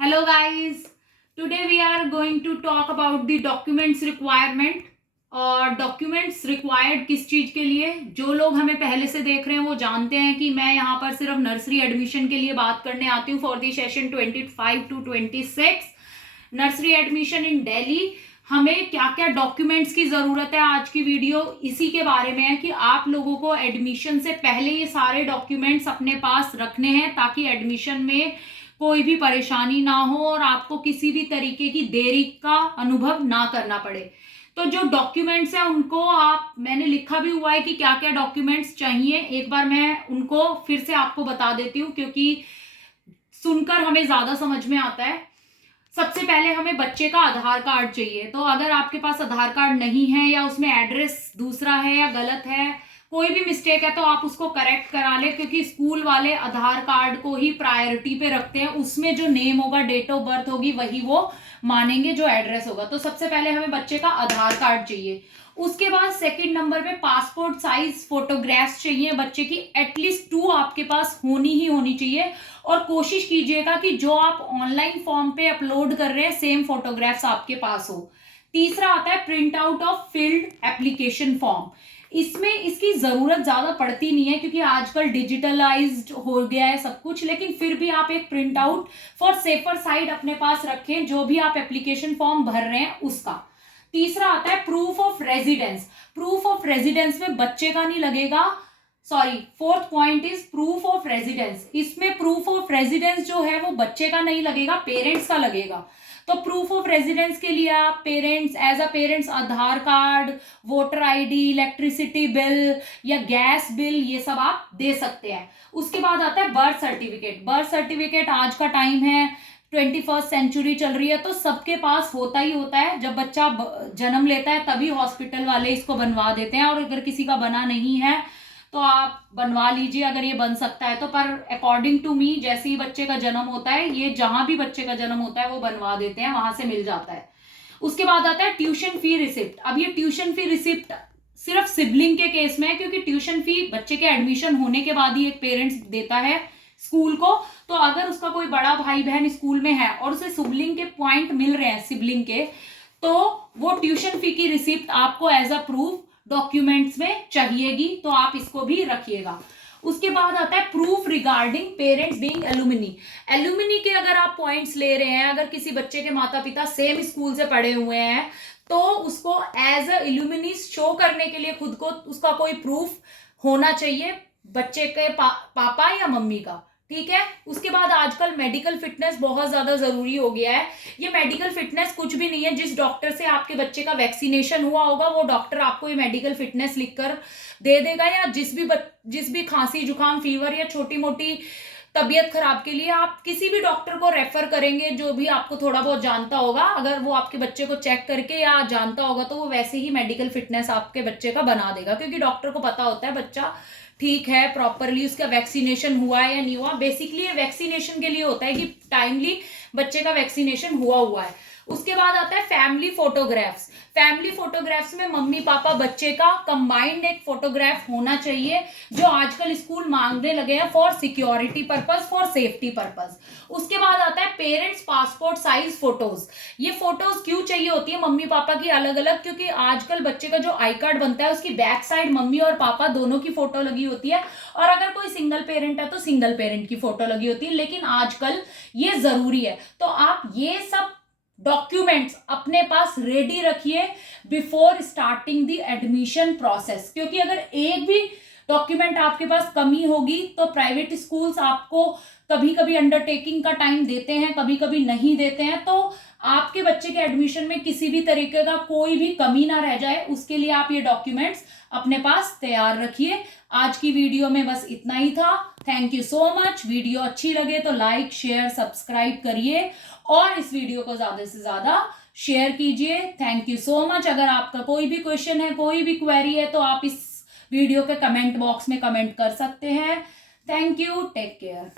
Hello guys, today we are going to talk about the documents requirement और documents required किस चीज के लिए। जो लोग हमें पहले से देख रहे हैं वो जानते हैं कि मैं यहाँ पर सिर्फ नर्सरी एडमिशन के लिए बात करने आती हूँ for the session 25 to 26 nursery admission in Delhi. हमें क्या क्या डॉक्यूमेंट्स की जरूरत है, आज की वीडियो इसी के बारे में है कि आप लोगों को एडमिशन से पहले ये सारे डॉक्यूमेंट्स अपने पास रखने हैं ताकि एडमिशन में कोई भी परेशानी ना हो और आपको किसी भी तरीके की देरी का अनुभव ना करना पड़े। तो जो डॉक्यूमेंट्स हैं उनको मैंने लिखा भी हुआ है कि क्या क्या डॉक्यूमेंट्स चाहिए। एक बार मैं उनको फिर से आपको बता देती हूँ क्योंकि सुनकर हमें ज्यादा समझ में आता है। सबसे पहले हमें बच्चे का आधार कार्ड चाहिए। तो अगर आपके पास आधार कार्ड नहीं है या उसमें एड्रेस दूसरा है या गलत है, कोई भी मिस्टेक है, तो आप उसको करेक्ट करा ले क्योंकि स्कूल वाले आधार कार्ड को ही प्रायोरिटी पे रखते हैं। उसमें जो नेम होगा, डेट ऑफ बर्थ होगी, वही वो मानेंगे जो एड्रेस होगा। तो सबसे पहले हमें बच्चे का आधार कार्ड चाहिए। उसके बाद सेकंड नंबर पे पासपोर्ट साइज फोटोग्राफ्स चाहिए बच्चे की। एटलीस्ट 2 आपके पास होनी ही होनी चाहिए और कोशिश कीजिएगा कि जो आप ऑनलाइन फॉर्म पे अपलोड कर रहे हैं सेम फोटोग्राफ्स आपके पास हो। तीसरा आता है print out of field application form. इसमें इसकी जरूरत ज्यादा पड़ती नहीं है क्योंकि आजकल डिजिटलाइज्ड हो गया है सब कुछ, लेकिन फिर भी आप एक print out for safer side अपने पास रखें जो भी आप एप्लीकेशन फॉर्म भर रहे हैं उसका। तीसरा आता है proof of residence. Proof of residence में बच्चे का नहीं लगेगा, sorry, fourth point is proof of residence. इसमें प्रूफ ऑफ रेजिडेंस जो है वो बच्चे का नहीं लगेगा, पेरेंट्स का लगेगा। तो प्रूफ ऑफ रेजिडेंस के लिए आप as a parents Aadhaar card, voter ID, electricity bill या गैस बिल, ये सब आप दे सकते हैं। उसके बाद आता है बर्थ सर्टिफिकेट। बर्थ सर्टिफिकेट आज का टाइम है, 21st सेंचुरी चल रही है, तो सबके पास होता ही होता है। जब बच्चा जन्म लेता है तभी हॉस्पिटल वाले इसको बनवा देते हैं, और अगर किसी का बना नहीं है तो आप बनवा लीजिए अगर ये बन सकता है तो। पर अकॉर्डिंग टू मी जैसे ही बच्चे का जन्म होता है, ये जहां भी बच्चे का जन्म होता है वो बनवा देते हैं, वहां से मिल जाता है। उसके बाद आता है ट्यूशन फी रिसिप्ट। अब ये ट्यूशन फी रिसिप्ट सिर्फ सिबलिंग के केस में है क्योंकि ट्यूशन फी बच्चे के एडमिशन होने के बाद ही एक पेरेंट्स देता है स्कूल को। तो अगर उसका कोई बड़ा भाई बहन स्कूल में है और उसे सिबलिंग के पॉइंट मिल रहे हैं सिबलिंग के, तो वो ट्यूशन फी की रिसिप्ट आपको एज अ प्रूफ डॉक्यूमेंट्स में चाहिएगी, तो आप इसको भी रखिएगा। उसके बाद आता है proof regarding parents being alumni. Alumni के अगर आप पॉइंट्स ले रहे हैं, अगर किसी बच्चे के माता पिता सेम स्कूल से पढ़े हुए हैं, तो उसको एज अ एलुमिनी शो करने के लिए खुद को उसका कोई प्रूफ होना चाहिए, बच्चे के पापा या मम्मी का, ठीक है। उसके बाद आजकल मेडिकल फिटनेस बहुत ज्यादा जरूरी हो गया है। ये मेडिकल फिटनेस कुछ भी नहीं है, जिस डॉक्टर से आपके बच्चे का वैक्सीनेशन हुआ होगा वो डॉक्टर आपको ये मेडिकल फिटनेस लिखकर दे देगा, या जिस भी खांसी जुकाम फीवर या छोटी मोटी तबीयत खराब के लिए आप किसी भी डॉक्टर को रेफर करेंगे जो भी आपको थोड़ा बहुत जानता होगा। अगर वो आपके बच्चे को चेक करके या जानता होगा तो वो वैसे ही मेडिकल फिटनेस आपके बच्चे का बना देगा, क्योंकि डॉक्टर को पता होता है बच्चा ठीक है, प्रॉपरली उसका वैक्सीनेशन हुआ है या नहीं हुआ। बेसिकली ये वैक्सीनेशन के लिए होता है कि टाइमली बच्चे का वैक्सीनेशन हुआ है। उसके बाद आता है फैमिली फोटोग्राफ्स। फैमिली फोटोग्राफ्स में मम्मी पापा बच्चे का कंबाइंड एक फोटोग्राफ होना चाहिए, जो आजकल स्कूल मांगने लगे हैं for security purpose, for safety purpose. उसके बाद आता है पेरेंट्स पासपोर्ट साइज फोटोज। ये फोटोज क्यों चाहिए होती है मम्मी पापा की अलग अलग, क्योंकि आजकल बच्चे का जो आई कार्ड बनता है उसकी बैक साइड मम्मी और पापा दोनों की फोटो लगी होती है, और अगर कोई सिंगल पेरेंट है तो सिंगल पेरेंट की फोटो लगी होती है। लेकिन आजकल ये जरूरी है, तो आप ये सब डॉक्यूमेंट्स अपने पास रेडी रखिए before starting the admission process, क्योंकि अगर एक भी डॉक्यूमेंट आपके पास कमी होगी तो प्राइवेट स्कूल्स आपको कभी कभी अंडरटेकिंग का टाइम देते हैं, कभी कभी नहीं देते हैं। तो आपके बच्चे के एडमिशन में किसी भी तरीके का कोई भी कमी ना रह जाए, उसके लिए आप ये डॉक्यूमेंट्स अपने पास तैयार रखिए। आज की वीडियो में बस इतना ही था। Thank you so much. Video अच्छी लगे तो लाइक शेयर सब्सक्राइब करिए और इस वीडियो को ज्यादा से ज्यादा शेयर कीजिए। Thank you so much. अगर आपका कोई भी क्वेश्चन है, कोई भी क्वेरी है, तो आप इस वीडियो के कमेंट बॉक्स में कमेंट कर सकते हैं। Thank you, take care.